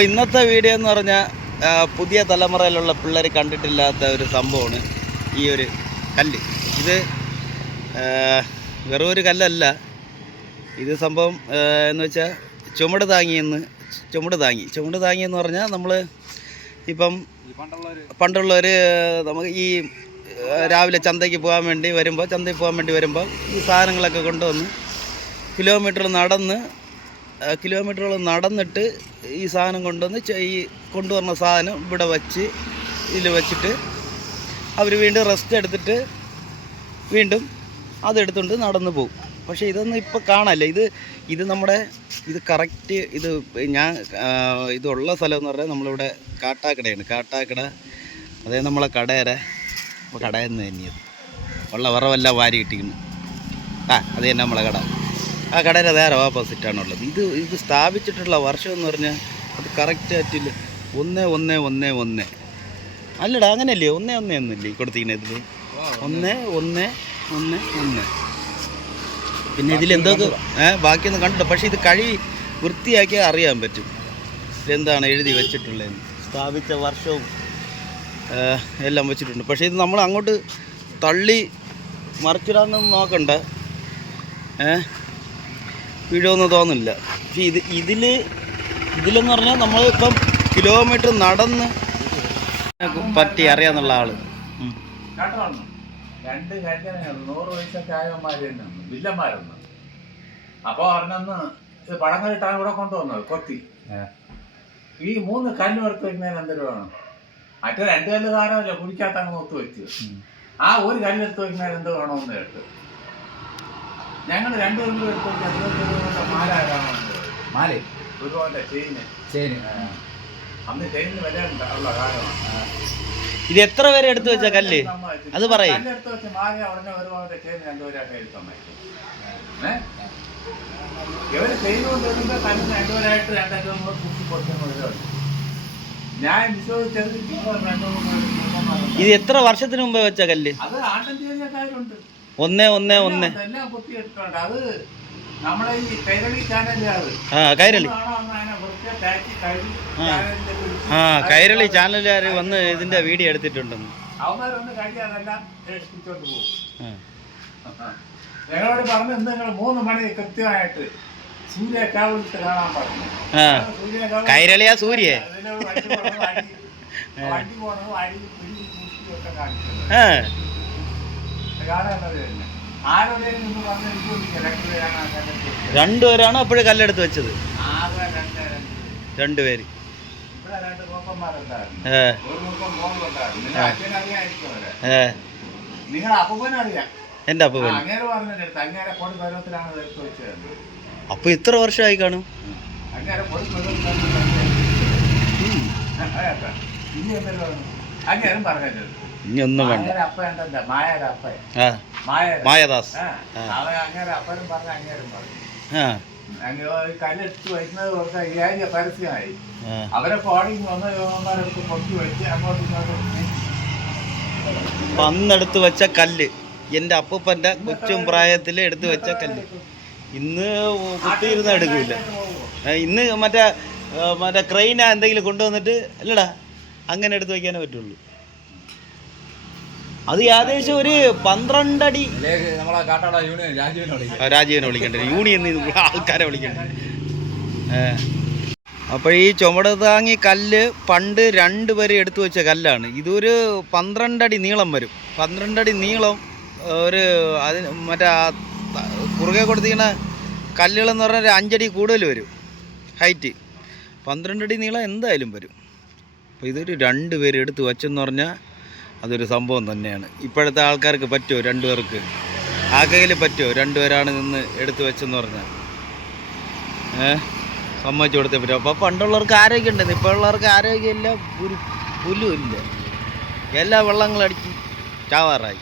അപ്പോൾ ഇന്നത്തെ വീഡിയോ എന്ന് പറഞ്ഞാൽ പുതിയ തലമുറയിലുള്ള പിള്ളേർ കണ്ടിട്ടില്ലാത്ത ഒരു സംഭവമാണ് ഈ ഒരു കല്ല്. ഇത് വെറും ഒരു കല്ലല്ല. ഇത് സംഭവം എന്ന് വെച്ചാൽ ചുമട് താങ്ങിയെന്ന് ചുമട് താങ്ങി. ചുമട് താങ്ങി എന്ന് പറഞ്ഞാൽ നമ്മൾ ഇപ്പം പണ്ടുള്ളവർ നമുക്ക് ഈ രാവിലെ ചന്തയ്ക്ക് പോകാൻ വേണ്ടി വരുമ്പോൾ ചന്തയ്ക്ക് പോകാൻ വേണ്ടി വരുമ്പോൾ ഈ സാധനങ്ങളൊക്കെ കൊണ്ടുവന്ന് കിലോമീറ്റർ നടന്ന് ആ, കിലോമീറ്ററുകൾ നടന്നിട്ട് ഈ സാധനം കൊണ്ടുവന്ന് ഈ കൊണ്ടുവരുന്ന സാധനം ഇവിടെ വച്ച് ഇതിൽ വച്ചിട്ട് അവർ വീണ്ടും റെസ്റ്റ് എടുത്തിട്ട് വീണ്ടും അതെടുത്തുകൊണ്ട് നടന്നു പോകും. പക്ഷേ ഇതൊന്നും ഇപ്പോൾ കാണാല്ല ഇത് ഇത് നമ്മുടെ ഇത് കറക്റ്റ് ഇത് ഞാൻ ഇതുള്ള സ്ഥലം എന്ന് പറഞ്ഞാൽ നമ്മളിവിടെ കാട്ടാക്കടയാണ്. കാട്ടാക്കട അതായത് നമ്മളെ കടയര അപ്പോൾ കടയിൽ നിന്ന് തന്നെയത് ഉള്ള വറവെല്ലാം വാരി കിട്ടിക്കുന്നു. ആ അത് തന്നെ നമ്മളെ കട. ആ കടയുടെ നേരെ ഓപ്പോസിറ്റാണുള്ളത് ഇത് ഇത് സ്ഥാപിച്ചിട്ടുള്ള വർഷം എന്ന് പറഞ്ഞാൽ അത് കറക്റ്റ് ആയിട്ടില്ല. ഒന്ന് ഒന്ന് ഒന്ന് ഒന്ന്. അല്ലടാ അങ്ങനെയല്ലേ? ഒന്നേ ഒന്നേ ഒന്നല്ലേ കൊടുത്തിരിക്കുന്നത് ഇതിൽ ഒന്ന് ഒന്ന് ഒന്ന് ഒന്ന്. പിന്നെ ഇതിൽ എന്തൊക്കെ ഏഹ് ബാക്കിയൊന്നും കണ്ടില്ല പക്ഷേ ഇത് കഴുകി വൃത്തിയാക്കിയാൽ അറിയാൻ പറ്റും. ഇതെന്താണ് എഴുതി വെച്ചിട്ടുള്ളതെന്ന്. സ്ഥാപിച്ച വർഷവും. എല്ലാം വെച്ചിട്ടുണ്ട്. പക്ഷേ ഇത് നമ്മൾ അങ്ങോട്ട് തള്ളി മറിച്ചിടാമെന്നൊന്നും നോക്കണ്ട. ഏ വീഴോന്ന് തോന്നില്ല പക്ഷേ ഇത് ഇതിൽ ഇതിലെന്ന് പറഞ്ഞാൽ നമ്മൾ ഇപ്പം കിലോമീറ്റർ നടന്ന് പറ്റി അറിയാന്നുള്ള ആൾ. രണ്ട് കല്യാണം നൂറ് വയസ്സൊക്കെ ആയവന്മാര് വില്ലന്മാരൊന്ന്. പഴങ്ങളിട്ടാണ് ഇവിടെ കൊണ്ടുവന്നത് കൊത്തി. ഈ മൂന്ന് കല്ല് എടുത്ത് വെക്കുന്നതിന് എന്തൊരു വേണം? മറ്റേ രണ്ട് കല്ല് താരമല്ല കുടിക്കാത്ത അങ്ങ് ഒത്തു വെച്ച്. ആ ഒരു കല്ലെടുത്ത് വെക്കുന്നതിന് എന്ത് വേണമെന്ന് കേട്ട്. ഞങ്ങൾ രണ്ടു കല്ല് എടുത്ത് വെച്ച് അതിനൊക്കെ ഒരു മാല കാണുന്നത് മാലേ? ഒരുപാട് ചെയിന്. ചേന് അന്ന് ചെയിന് വില ഉണ്ട് ഉള്ള കാലമാണ്. ഇത് എത്ര പേരെ എടുത്തു വെച്ച കല്ല്? അത് പറയ്. കല്ലെടുത്ത് വെച്ച് മാല ഉടനെ ഒരുപാട് ചെയിന് രണ്ടുപേരായിട്ട് കയ്യിൽ സമ്മതിക്കും ഏ? ഇവർ ചെയ്തുകൊണ്ട് വരുമ്പോ കല്ല് രണ്ടുപേരായിട്ട് രണ്ടായിട്ട് നമ്മൾ കുത്തി കൊടുക്കുന്ന ഞാൻ വിശ്വസിച്ചത് നിങ്ങൾ രണ്ടു മൂന്ന് കുടുംബന്മാരുണ്ട്. ഇത് എത്ര വർഷത്തിന് മുമ്പേ വെച്ച കല്ല്? അത് ആട്ടം ചെയ്ത കാര്യമുണ്ട് ഒന്ന് ഒന്ന് ഒന്ന്. കൈരളി ആ ആ. ചാനലുകാർ വന്ന് ഇതിന്റെ വീഡിയോ എടുത്തിട്ടുണ്ടെന്ന്. ഞങ്ങളോട് പറഞ്ഞു നിങ്ങൾ മൂന്ന് മണി കൃത്യമായിട്ട് സൂര്യ കാവിലിട്ട് കാണാൻ പറഞ്ഞു. കൈരളിയാ സൂര്യ? വണ്ടി പിടി കുത്തി കാണിച്ചത് രണ്ടുപേരാണ് അപ്പോഴും കല്ലെടുത്ത് വെച്ചത് രണ്ടുപേര് എന്റെ അപ്പൻ അപ്പൊ ഇത്ര വർഷമായി കാണും അങ്ങേരെ പറഞ്ഞു ഇനി ഒന്നും വേണ്ട മായദാസ്. പരസ്യമായി. അവരെ കോടിങ് വന്ന് യോഗന്മാരെടുത്ത് പൊട്ടി വെച്ച് അങ്ങോട്ടും ഇങ്ങോട്ടും അന്നെടുത്ത് വെച്ച കല്ല്. എന്റെ അപ്പൂപ്പന്റെ കൊച്ചും പ്രായത്തിൽ എടുത്തു വെച്ച കല്ല്. ഇന്ന് കുട്ടിയിരുന്ന് എടുക്കൂല. ഏ, ഇന്ന് മറ്റേ മറ്റേ ക്രെയിനാ എന്തെങ്കിലും കൊണ്ടുവന്നിട്ട് അല്ലടാ അങ്ങനെ എടുത്ത് വയ്ക്കാനേ പറ്റുള്ളൂ. അത് ഏകദേശം ഒരു പന്ത്രണ്ടടി. നമ്മളെ കാട്ടാട യൂണിയൻ രാജീവിനോട് ആ, രാജീവനെ വിളിക്കണ്ടേ. യൂണിയൻ ആൾക്കാരെ വിളിക്കണ്ടേ. അപ്പോൾ ഈ ചുമട് താങ്ങി കല്ല് പണ്ട് രണ്ട് പേര് എടുത്തു വെച്ച കല്ലാണ്. ഇതൊരു പന്ത്രണ്ടടി നീളം വരും. പന്ത്രണ്ടടി നീളം ഒരു അതിന് മറ്റേ കുറുകെ കൊടുത്തിരിക്കുന്ന കല്ലുകളെന്ന് പറഞ്ഞാൽ ഒരു അഞ്ചടി കൂടുതൽ വരും. ഹൈറ്റ് പന്ത്രണ്ടടി നീളം എന്തായാലും വരും. അപ്പോൾ ഇതൊരു രണ്ട് പേര് എടുത്ത് വെച്ചെന്ന് പറഞ്ഞാൽ അതൊരു സംഭവം തന്നെയാണ്. ഇപ്പോഴത്തെ ആൾക്കാർക്ക് പറ്റുമോ രണ്ടു പേർക്ക്? ആകെയിൽ പറ്റുമോ രണ്ടുപേരാണ് നിന്ന് എടുത്തു വെച്ചെന്ന് പറഞ്ഞാൽ. ഏ? സമ്മതിച്ചു കൊടുത്തേ പറ്റും. അപ്പോൾ പണ്ടുള്ളവർക്ക് ആരോഗ്യം ഉണ്ടെന്ന്. ഇപ്പോൾ ഉള്ളവർക്ക് ആരോഗ്യമില്ല ഒരു പുല്ലുമില്ല എല്ലാ വെള്ളങ്ങളും അടിച്ച് ചാവാറായി.